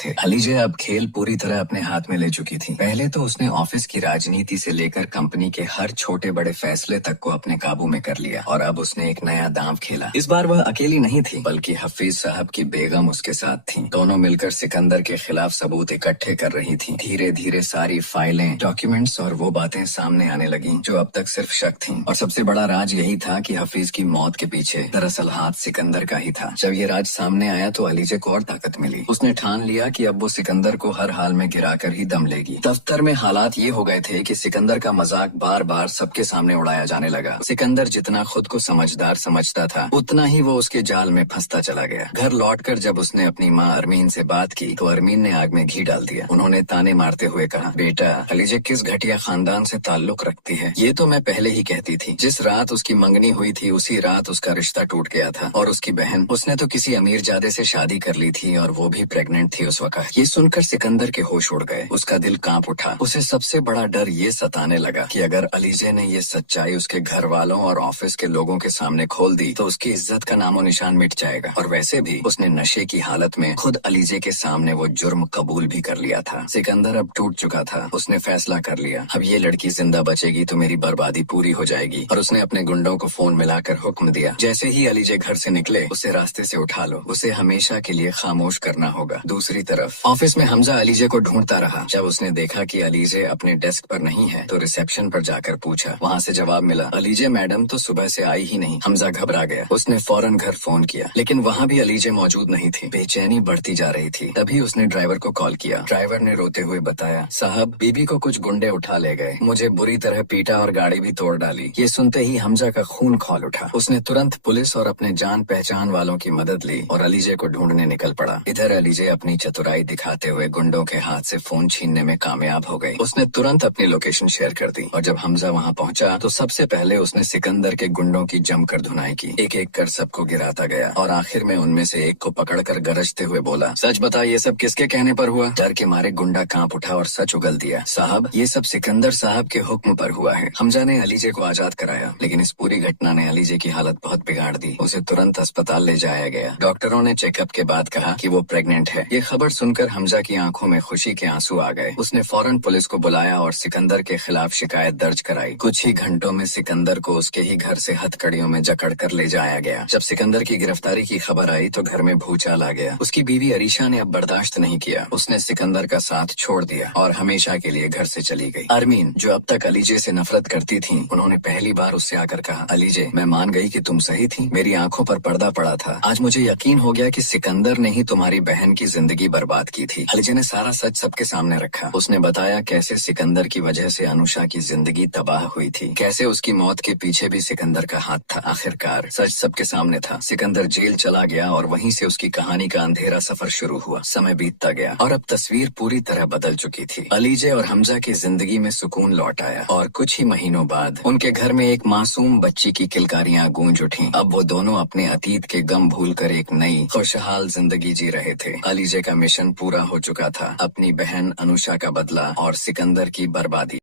تھے। अलीजे अब खेल पूरी तरह अपने हाथ में ले चुकी थी। पहले तो उसने ऑफिस की राजनीति से लेकर कंपनी के हर छोटे बड़े फैसले तक को अपने काबू में कर लिया और अब उसने एक नया दांव खेला। इस बार वह अकेली नहीं थी बल्कि हफीज साहब की बेगम उसके साथ थी। दोनों मिलकर सिकंदर के खिलाफ सबूत इकट्ठे कर रही थी। धीरे धीरे सारी फाइलें, डॉक्यूमेंट्स और वो बातें सामने आने लगी जो अब तक सिर्फ शक थी। और सबसे बड़ा राज यही था कि हफीज की मौत के पीछे दरअसल हाथ सिकंदर का ही था। जब ये राज सामने आया तो अलीजे को और ताकत मिली। उसने ठान लिया कि अब वो सिकंदर को हर हाल में गिराकर ही दम लेगी। दफ्तर में हालात ये हो गए थे कि सिकंदर का मजाक बार बार सबके सामने उड़ाया जाने लगा। सिकंदर जितना खुद को समझदार समझता था उतना ही वो उसके जाल में फंसता चला गया। घर लौटकर जब उसने अपनी माँ अरमीन से बात की तो अरमीन ने आग में घी डाल दिया। उन्होंने ताने मारते हुए कहा, बेटा अलीजे किस घटिया खानदान से ताल्लुक रखती है। ये तो मैं पहले ही कहती थी। जिस रात उसकी मंगनी हुई थी उसी रात उसका रिश्ता टूट गया था। और उसकी बहन, उसने तो किसी अमीर जादे से शादी कर ली थी और वो भी प्रेग्नेंट थी उस वक्त। ये सुनकर सिकंदर के होश उड़ गए। उसका दिल कांप उठा। उसे सबसे बड़ा डर ये सताने लगा कि अगर अलीजे ने ये सच्चाई उसके घर वालों और ऑफिस के लोगों के सामने खोल दी तो उसकी इज्जत का नामो निशान मिट जाएगा। और वैसे भी उसने नशे की हालत में खुद अलीजे के सामने वो जुर्म कबूल भी कर लिया था। सिकंदर अब टूट चुका था। उसने फैसला कर लिया, अब ये लड़की जिंदा बचेगी तो मेरी बर्बादी पूरी हो जाएगी। और उसने अपने गुंडों को फोन मिलाकर हुक्म दिया, जैसे ही अलीजे घर से निकले उसे रास्ते से उठा लो। उसे हमेशा के लिए खामोश करना होगा। दूसरी तरफ ऑफिस में हमजा अलीजे को ढूंढता रहा। जब उसने देखा कि अलीजे अपने डेस्क पर नहीं है तो रिसेप्शन पर जाकर पूछा। वहाँ से जवाब मिला, अलीजे मैडम तो सुबह से आई ही नहीं। हमजा घबरा गया। उसने फौरन घर फोन किया लेकिन वहाँ भी अलीजे मौजूद नहीं थी। बेचैनी बढ़ती जा रही थी। तभी उसने ड्राइवर को कॉल किया। ड्राइवर ने रोते हुए बताया, साहब बीबी को कुछ गुंडे उठा ले गए, मुझे बुरी तरह पीटा और गाड़ी भी तोड़ डाली। ये सुनते ही हमजा का खून खौल उठा। उसने तुरंत पुलिस और अपने जान पहचान वालों की मदद ली और अलीजे को ढूंढने निकल पड़ा। इधर अलीजे अपनी चतुराई दिखाते हुए गुंडों के हाथ से फोन छीनने में कामयाब हो गई। उसने तुरंत अपनी लोकेशन शेयर कर दी और जब हमजा वहाँ पहुँचा तो सबसे पहले उसने सिकंदर के गुंडों की जमकर धुनाई की। एक एक कर सबको गिराता गया और आखिर में उनमें से एक को पकड़कर गरजते हुए बोला, सच बता ये सब किसके कहने पर हुआ। डर के मारे गुंडा कांप उठा और सच उगल दिया, साहब ये सब सिकंदर साहब के हुक्म पर हुआ है। हमजा ने अलीजे को आजाद कराया लेकिन इस पूरी घटना ने अलीजे की हालत बहुत बिगाड़ दी। उसे तुरंत अस्पताल ले जाया गया। डॉक्टरों ने चेकअप के बाद कहा कि वो प्रेग्नेंट है। ये खबर सुनकर हमजा की आंखों में खुशी के आंसू आ गए। उसने फौरन पुलिस को बुलाया और सिकंदर के खिलाफ शिकायत दर्ज कराई। कुछ ही घंटों में सिकंदर को उसके ही घर से हथकड़ियों में जकड़ कर ले जाया गया। जब सिकंदर की गिरफ्तारी की खबर आई तो घर में भूचाल आ गया। उसकी बीवी अरीशा ने अब बर्दाश्त नहीं किया। उसने सिकंदर का साथ छोड़ दिया और हमेशा के लिए घर से चली गई। अरमीन, जो अब तक अलीजे से नफरत करती थी, उन्होंने पहली बार उससे आकर कहा, अलीजे मैं मान गई कि तुम सही थी। मेरी आंखों पर पर्दा पड़ा था। आज मुझे यकीन हो गया कि सिकंदर ने ही तुम्हारी बहन की जिंदगी बर्बाद की थी। अलीजे ने सारा सच सबके सामने रखा। उसने बताया कैसे सिकंदर की वजह से अनुषा की जिंदगी तबाह हुई थी, कैसे उसकी मौत के पीछे भी सिकंदर का हाथ था। आखिरकार सच सबके सामने था। सिकंदर जेल चला गया और वहीं से उसकी कहानी का अंधेरा सफर शुरू हुआ। समय बीतता गया और अब तस्वीर पूरी तरह बदल चुकी थी। अलीजे और हमजा की जिंदगी में सुकून लौट आया और कुछ ही महीनों बाद उनके घर में एक मासूम बच्ची की किलकारियां गूंज उठी। अब वो दोनों अपने अतीत के गम भूलकर एक नई खुशहाल जिंदगी जी रहे थे। अलीजे का मिशन पूरा हो चुका था, अपनी बहन अनुषा का बदला और सिकंदर की बर्बादी।